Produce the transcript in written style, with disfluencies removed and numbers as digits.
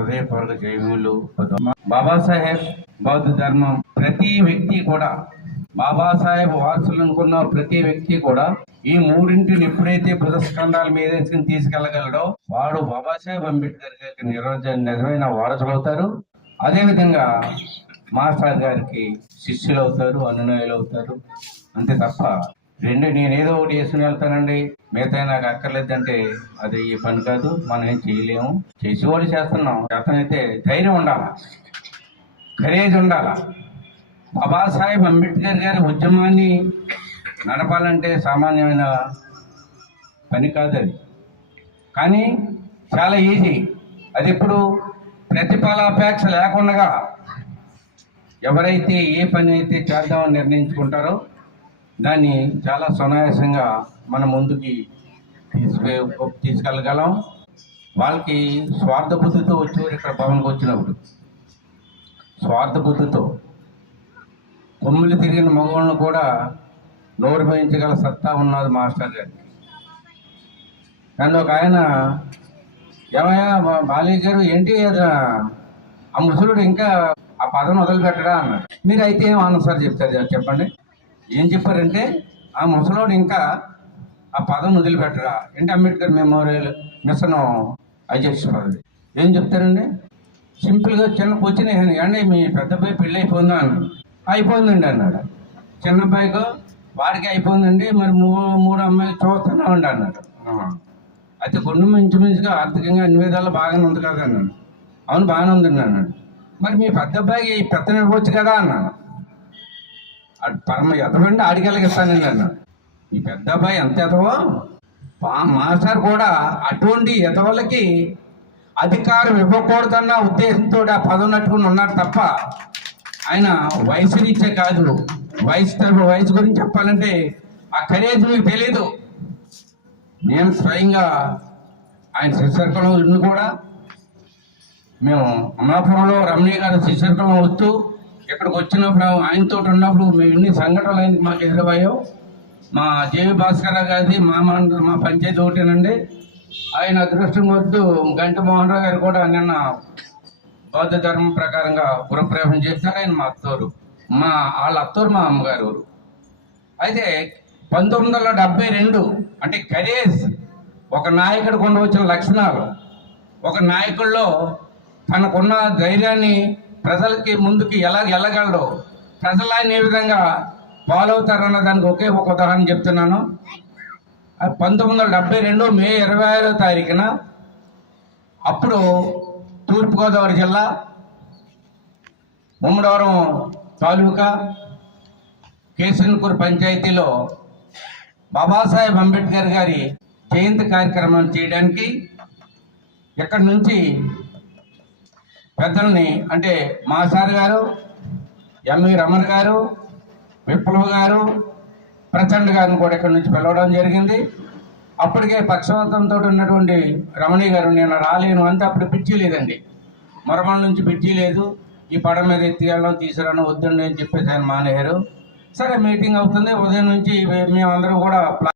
హృదయపూర్వక జయములు. బాబాసాహెబ్ బౌద్ధ ధర్మం ప్రతి వ్యక్తి కూడా, బాబాసాహెబ్ వారసులు అనుకున్న ప్రతి వ్యక్తి కూడా ఈ మూడింటిని ఎప్పుడైతే బుధస్కంధాల మీద తీసుకెళ్లగలడో వాడు బాబాసాహెబ్ అంబేద్కర్ గారికి నిజమైన వారసులు అవుతారు. అదేవిధంగా మాస్టర్ గారికి శిష్యులు అవుతారు, అనునాయులు అవుతారు. అంతే తప్ప నేనేదో ఒకటి వేసుకుని వెళ్తానండి, మిగతా నాకు అక్కర్లేదంటే అది ఈ పని కాదు. మనం ఏం చేయలేము. చేసేవాళ్ళు చేస్తున్నాం. చేతనైతే ధైర్యం ఉండాల, కరేజ్ ఉండాల. బాబాసాహెబ్ అంబేద్కర్ గారి ఉద్యమాన్ని నడపాలంటే సామాన్యమైన పని కాదు అది. కానీ చాలా ఈజీ. అది ఇప్పుడు ప్రతిఫలాపేక్ష లేకుండా ఎవరైతే ఏ పని అయితే చేద్దామని నిర్ణయించుకుంటారో దాన్ని చాలా సునాయాసంగా మన ముందుకి తీసుకెళ్ళగలం. వాళ్ళకి స్వార్థ బుద్ధితో వచ్చేవారు ఇక్కడ భవన్కి వచ్చినప్పుడు, స్వార్థ బుద్ధితో కొమ్ములు తిరిగిన మగవాళ్ళను కూడా నోరు వేయించగల సత్తా ఉన్నది మాస్టర్ గారికి. కానీ ఒక ఆయన, ఏమయ్యా బాలయ్య గారు, ఏంటి ఆ ముసలుడు ఇంకా ఆ పదం వదిలిపెట్టడా అన్నాడు. మీరు అయితే ఏం ఆన్సర్ చెప్తారు చెప్పండి. ఏం చెప్పారంటే, ఆ ముసలోడు ఇంకా ఆ పదం వదిలిపెట్టడా. ఏంటి అంబేద్కర్ మెమోరియల్ మిషన్ అధ్యక్ష పదవి ఏం చెప్తారండి? సింపుల్గా చిన్న కూర్చుని, అంటే మీ పెద్ద అబ్బాయి పెళ్ళి అయిపోయిందా అన్నాడు. అయిపోయిందండి అన్నాడు. చిన్న అబ్బాయికి వాడికి అయిపోయిందండి, మరి మూడు అమ్మాయిలు చూస్తున్నామండి అన్నాడు. అయితే కుటుంబం ఇంచుమించుగా ఆర్థికంగా అన్ని విధాలు బాగానే ఉంది కదా అన్నాడు. అవును బాగానే ఉందండి అన్నాడు. మరి మీ పెద్ద అబ్బాయికి పెత్తనం ఇవ్వచ్చు కదా అన్నాడు. పరమ ఎదవండి, ఆడికెళ్ళగిస్తానండి అన్నాడు. మీ పెద్ద అబ్బాయి ఎంత ఎదవో మాస్టర్ కూడా అటువంటి ఎదవలకి అధికారం ఇవ్వకూడదన్న ఉద్దేశంతో ఆ పదవి నట్టుకుని ఉన్నాడు తప్ప ఆయన వయసు రీత్యా కాదు. వయసు గురించి చెప్పాలంటే ఆ కరేజ్ మీకు తెలీదు. నేను స్వయంగా ఆయన శిష్యర్కలం ఇన్ని కూడా మేము అమలాపురంలో రమణీయ గారు శిష్యర్కలం వస్తూ ఇక్కడికి వచ్చినప్పుడు ఆయనతో ఉన్నప్పుడు మేము ఇన్ని సంఘటనలు ఆయనకి మాకు ఎదురయ్యావు. మా జేవి భాస్కర్ గారిది మా పంచాయతీ ఒకటేనండి. ఆయన అదృష్టం వద్దు గంటమోహన్ రావు గారు కూడా నిన్న బౌద్ధ ధర్మం ప్రకారంగా పురప్రవేశం చేశారు. ఆయన మా అత్తూరు, వాళ్ళ అత్తూరు మా అమ్మగారు ఊరు. అయితే 1972 అంటే కరేజ్ ఒక నాయకుడికి ఉండవచ్చిన లక్షణాలు, ఒక నాయకుల్లో తనకున్న ధైర్యాన్ని ప్రజలకి ముందుకి ఎలా వెళ్ళగలడో, ప్రజలు ఆయన ఏ విధంగా ఫాలో అవుతారన్న దానికి ఒకే ఒక ఉదాహరణ చెప్తున్నాను. 1972 మే 26వ తారీఖున అప్పుడు తూర్పుగోదావరి జిల్లా ముమ్మడవరం తాలూకా కేసన్కూరు పంచాయతీలో బాబాసాహెబ్ అంబేద్కర్ గారి జయంతి కార్యక్రమం చేయడానికి ఇక్కడి నుంచి పెద్దల్ని, అంటే మాస్టర్ గారు, ఎంవి రమణ గారు, విప్లవ్ గారు, ప్రచండ్ గారిని కూడా ఇక్కడి నుంచి పిలవడం జరిగింది. అప్పటికే పక్షవాతంతో ఉన్నటువంటి రమణి గారు, నేను రాలేను అంటే అప్పుడు పిచ్చి లేదండి, మరమల నుంచి పిచ్చి లేదు, ఈ పడ మీద ఎత్తికెళ్ళడం తీసుకురావడం వద్దండి అని చెప్పేసి ఆయన మానేశారు. సరే మీటింగ్ అవుతుంది ఉదయం నుంచి మేమందరం కూడా